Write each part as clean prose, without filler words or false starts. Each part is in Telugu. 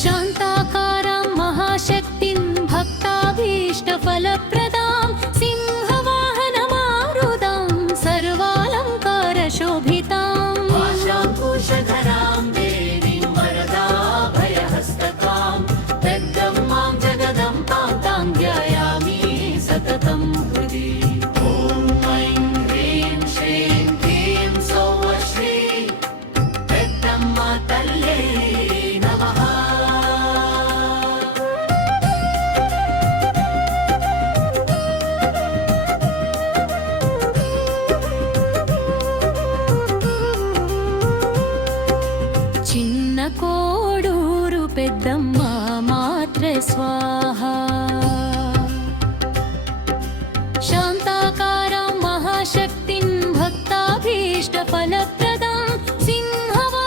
शान्ताकारां महाशक्तिं भक्ताभीष्टफलप्रदां सिंहवाहनमारुदां सर्वालङ्कारशोभितां पाशाङ्कुशधरां देवीं वरदाभयहस्तकां जगदम्बां जगदम्बां तां ध्यायामि सततं हृदि। ॐ ऐं ह्रीं श्रीं क्लीं सौः श्री जगदम्मा तल्लै नमः। చిన్న కోడూరు పెద్దమ్మ మాత్రే స్వాహా శాంతాకారాం మహాశక్తిం భక్తాభీష్టఫలప్రదాం సింహవాహనమారుతాం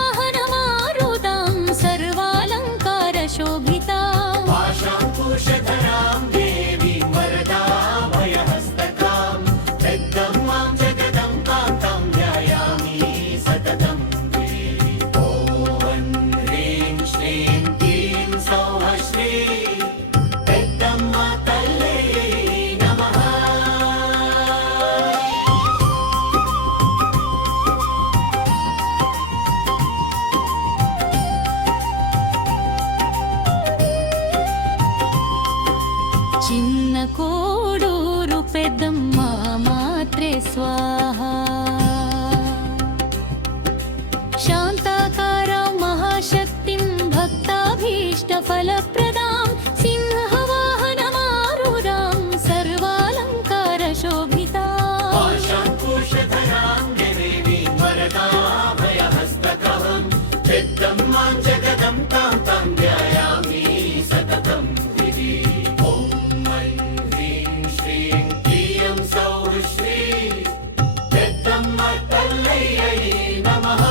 సర్వాలంకారశోభితాం पाशाङ्कुशधरां देवीं वरदाभयहस्तकां जगदम्बां जगदम्बां तां ध्यायामि सततं हृदि। ॐ ह्रीं श्रीं क्लीं सौः श्री जगदम्मा तल्लै नमः। చిన్న కోడూరు పెద్దమ్మ మాత్రే స్వాహా శాంతాకారాం మహాశక్తిం భక్తాభీష్టఫలప్రదాం సింహవాహనమారుడాం సర్వాలంకారశోభితాం पाशाङ्कुशधरां देवीं वरदाभयहस्तकं जगदम्बां जगदम्बां तां ध्यायामि सततं हृदि। ॐ ऐं ह्रीं श्रीं क्लीं सौः श्री जगदम्मा तल्लै नमः।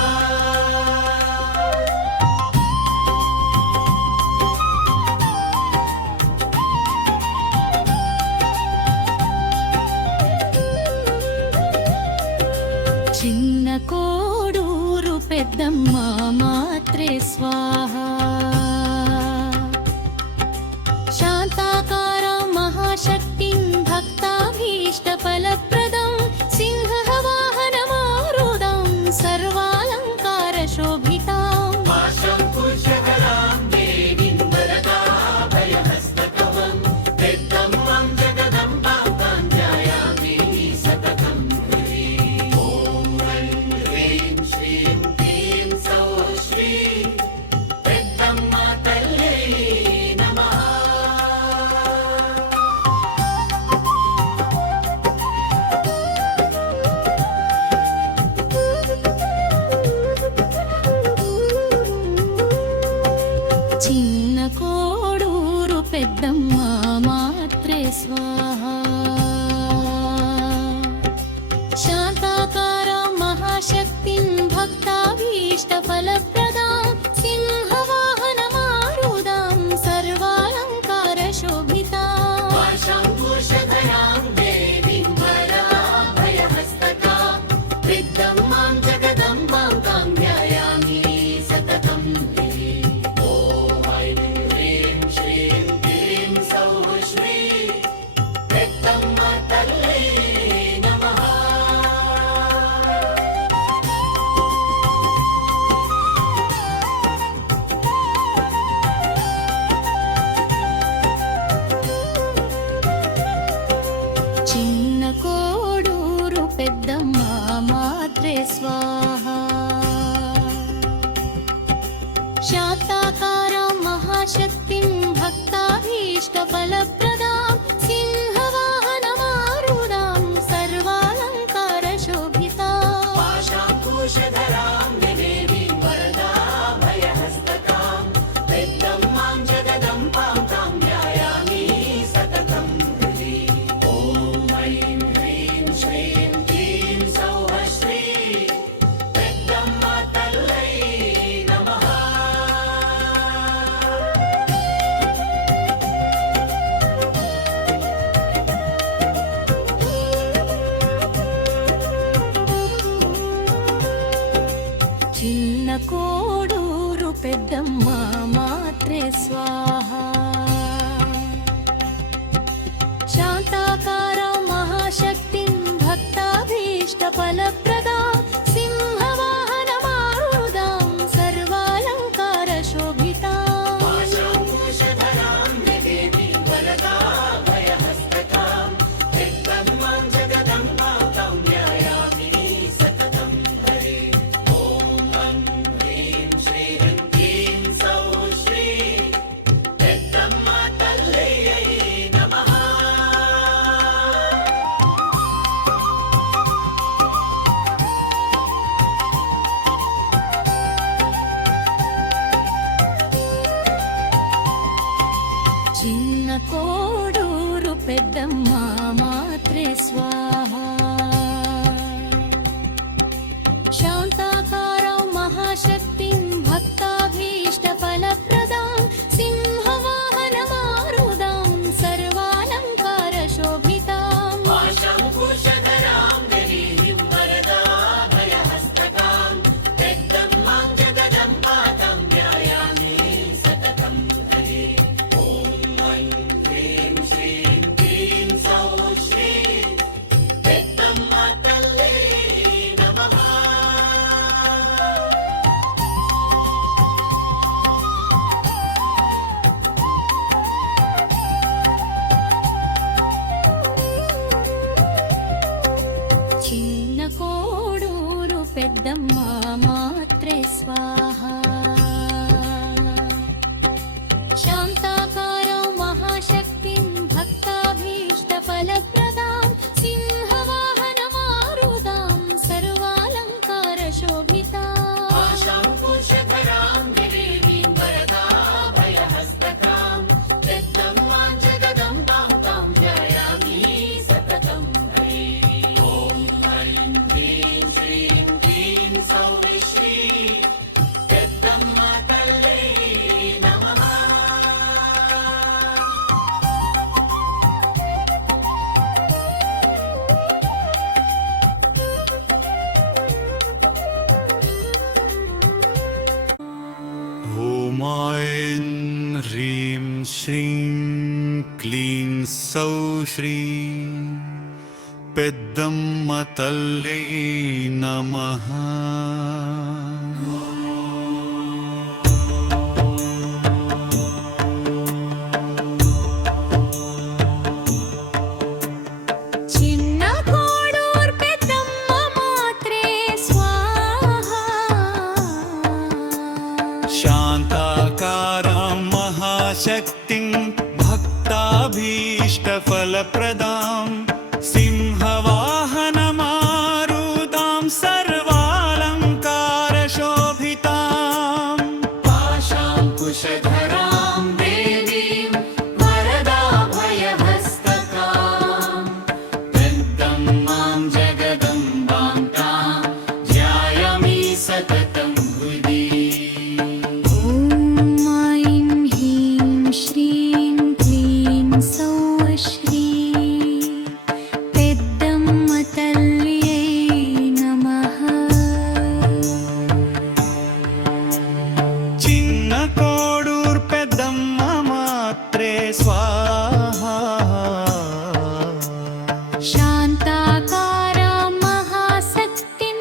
చిన్న కోడూరు పెద్దమ్మ మాత్రే స్వాహా శాంతాకారాం మహాశక్తిం భక్తాభీష్టఫలప్రదం సింహవాహనమారుడాం సర్వాలంకారశోభితాం पाशाङ्कुशधरां देवीं वरदाभयहस्तकं जगदम्बां जगदम्बां तां ध्यायामि सततं हृदि। ॐ ऐं ह्रीं श्रीं क्लीं सौः श्री जगदम्मा तल्लै नमः। చిన్న కోడూరు పెద్దమ్మ మాత్రే స్వాహా శాంతాకారాం మహాశక్తిం భక్తాభీష్టఫలప్రదాం సింహవాహనమారుదాం సర్వాలంకారశోభితాం पाशाङ्कुशधरां देवीं वरदाभयहस्तकां जगदम्बां जगदम्बां तां ध्यायामि सततं हृदि। ॐ ऐं ह्रीं श्रीं क्लीं सौः श्री जगदम्मा तल्लै नमः। చిన్న కోడూరు పెద్దమ్మ మాత్రే స్వాహా శాంతాకారాం మహాశక్తిం భక్తాభీష్టఫలప్రదాం సింహవాహనమారుడాం సర్వాలంకారశోభితాం पाशाङ्कुशधरां देवीं वरदाभयहस्तकां जगदम्बां जगदम्बां तां ध्यायामि सततं हृदि। ॐ ऐं ह्रीं श्रीं क्लीं सौः श्री जगदम्मा तल्लै नमः। చిన్న కోడూరు పెద్దమ్మ మాత్రే स्वाहा शान्ताकारां महाशक्तिं भक्ताभीष्टफलप्रदां सिंहवाहनमारूढां सर्वालङ्कारशोभिताम् आशाङ्कुशधरां देवीं वरदाभयहस्तकां जगदम्बां जगदम्बां तां ध्यायामि सततं हरे ॐ ऐं ह्रीं श्रीं क्लीं सौः श्री పెద్దమ్మ తల్లయ్యై నమః చిన్న కోడూరు పెద్దమ్మ మాత్రే స్వాహ శాంతాకారం మహాశక్తిం భక్తాభీష్టఫలప్రదాం సింహవాహనమారుదాం సర్వాలంకారశోభితాం ఆశాంకుశధరాం దేవీం వరదాభయహస్తకాం జగదమ్మాం జగదంబాం ధ్యాయామి సతతం హరే ఓం ఐం హ్రీం శ్రీం క్లీం సౌః శ్రీ పెద్దమ్మ తల్లే నమః చిన్న కోడూరు పెద్దమ్మ మాత్రే స్వాహ శాంతాకారం మహాశక్తిం భక్తాభీష్టఫలప్రదాం సింహవాహనమారుదాం సర్వాలంకారశోభితాం ఆశాంకుశధరాం దేవీం వరదాభయహస్తకాం జగదమ్మాం జగదంబాం తాం ధ్యాయామి సతతం హరే ఓం ఐం హ్రీం శ్రీం క్లీం సౌః శ్రీ పెద్దమ్మ తల్లే నమః ॐ ऐं ह्रीं श्रीं क्लीं सौः श्रीं पेद्दम्म तल्लै नमः చిన్న కోడూరు పెద్దమ్మ మాత్రే స్వాహ शान्ताकारां महाशक्तिं भक्ताभीष्टफलप्रदां सिंहवाहनमारूढां सर्वालङ्कारशोभिताम् आशाङ्कुशधरां देवीं वरदाभयहस्तकां जगदम्मां जगदम्बां तां ध्यायामि सततं हृदि ॐ ऐं ह्रीं श्रीं क्लीं सौः श्री పెద్దమ్మ తల్లియై నమః చిన్న కోడూర్ పెద్దమ్మ మాత్రే స్వాహ శాంతాకారాం మహాశక్తిం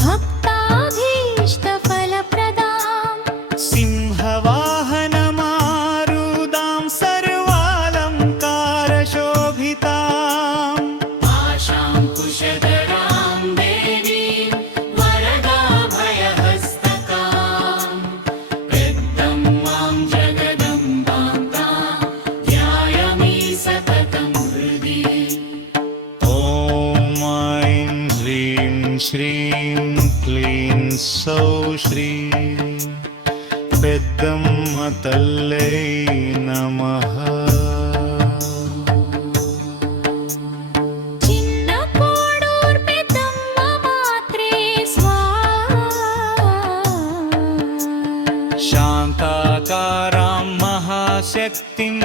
భక్తాభీష్టఫలప్రదాం సింహవాహనమారుదాం సర్వాలంకారశోభితాం आशाङ्कुशधरां देवीं वरदाभयहस्तकां जगदम्मां जगदम्बां तां ध्यायामि सततं हृदि ॐ ऐं ह्रीं श्रीं क्लीं सौः श्री పెద్దమ్మ తల్లై నమః చిన్న కోడూరు పెద్దమ్మ మాత్రే స్వాహ శాంతాకారాం మహాశక్తిం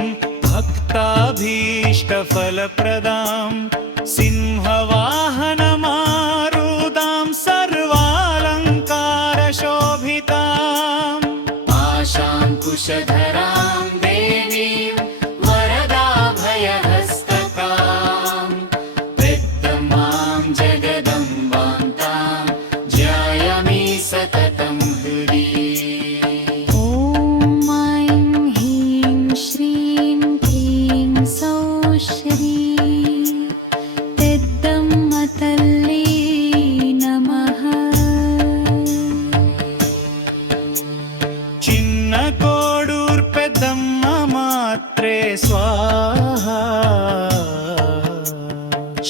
భక్తాభీష్టఫలప్రదాం సింహవాహనమారుదాం సర్వాలంకారశోభితాం आशाङ्कुशधरां చిన్న కోడూర్ పెద్దమ్మ మాత్రే స్వాహా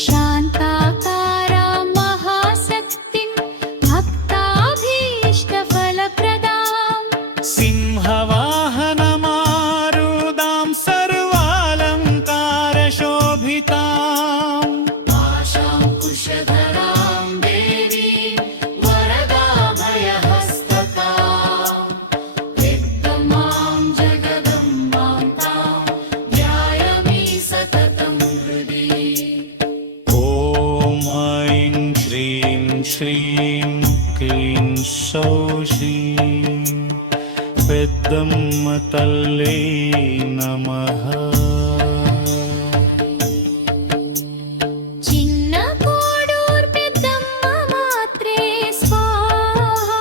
శాంతాకారా మహాశక్తిం భక్తాభీష్టఫలప్రదాం సింహవాహనమారుదాం సర్వాలంకారశోభితాం आशाङ्कुशधरां देवीं वरदाभयहस्ततां विद्यमां जगदम्बां तां ध्यायामि सततं हृदि ఓం ఐం శ్రీం శ్రీం క్లీం సౌ శ్రీం పెద్దమ్మ తల్లే నమః చిన్న కోడూర్ పెద్దమ్మ మాత్రే స్వాహా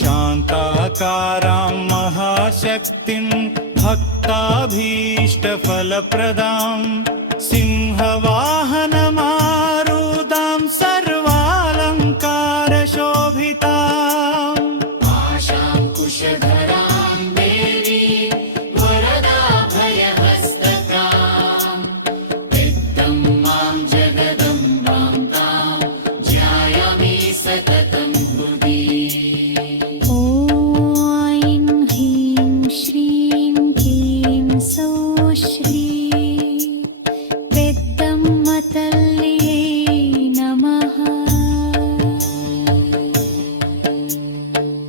శాంతాకారాం మహాశక్తిం భక్తాభీష్టఫలప్రదాం సింహవాహనమారుదాం సర్వాలంకారశోభితాం आशाङ्कुशधरां देवीं वरदाभयहस्ततां विद्यमां जगदम्बां तां ध्यायामि सततं हृदि ఓం హ్రీం శ్రీం క్లీం సౌ శ్రీ పెద్దమ్మ తల్లి నమః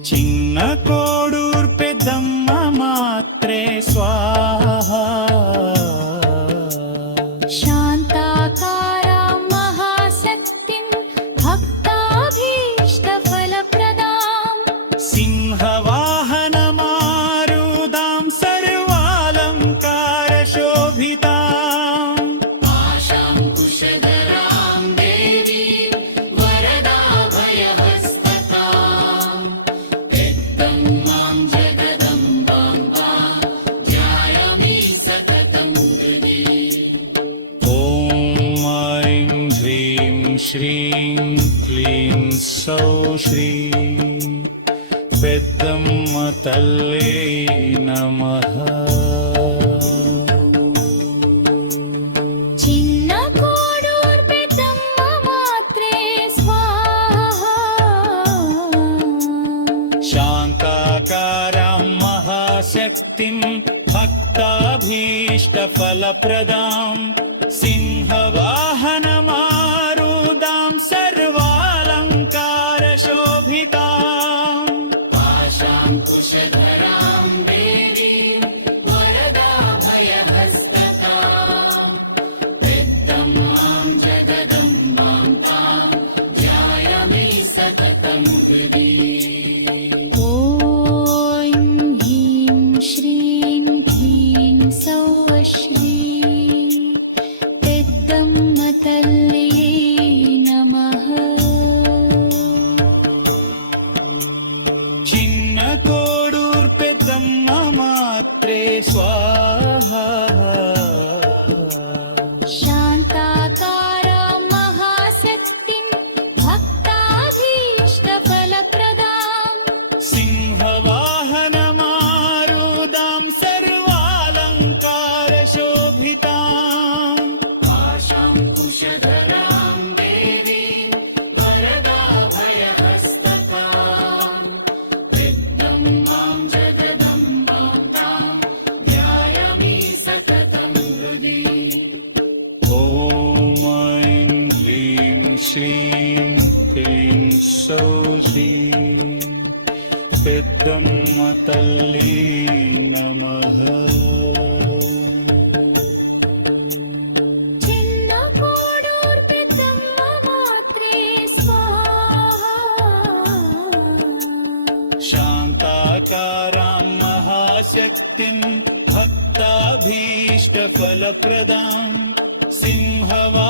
చిన్న కోడూర్ పెద్దమ్మ మాత్రే స్వాహా శాంతాకారా మహాశక్తిం భక్తాభీష్టఫలప్రదాం సింహవాహనమారుదాం సర్వాలంకారశోభితాం आशाङ्कुशधरां देवीं वरदाभयहस्ततां विद्यमां जगदम्बां तां ध्यायामि सततं हृदि ఓం ఐం హ్రీం శ్రీం క్లీం సౌ శ్రీం పెద్దమ్మ తల్లే నమః చిన్న కోడూర్ పెద్దమ్మ మాత్రే స్వాహా శాంతాకారాం మహాశక్తిం భక్తాభీష్టఫలప్రదాం సింహవాహనమారుదాం సర్వాలంకారశోభితాం आशाङ्कुशधरां देवीं वरदाभयहस्ततां विद्यमां जगदम्बां तां ध्यायामि सततं हृदि ఓం హ్రీం శ్రీం క్లీం సౌ శ్రీ పెద్దమ్మ తల్లి నమః చిన్న కోడూర్ పెద్దమ్మ మాత్రే స్వాహా శాంతాకారా మహాశక్తిం భక్తాభీష్టఫలప్రదాం సింహవాహనమారుదాం సర్వాలంకారశోభితాం आशाङ्कुशधरां देवीं वरदाभयहस्ततां विद्यमां जगदम्बां तां ध्यायामि सततं हृदि ఓం ఐం హ్రీం శ్రీం క్లీం సౌ శ్రీం పెద్దమ్మ తల్లి నమః చిన్న కోడూర్ పెద్దమ్మ మాత్రే స్వాహా శాంతాకారాం మహాశక్తిం భక్తాభీష్టఫలప్రదాం సింహవాహనమారుదాం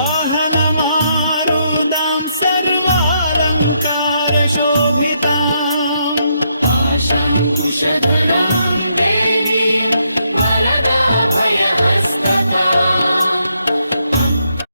సర్వాలంకారశోభితాం आशाङ्कुशधरां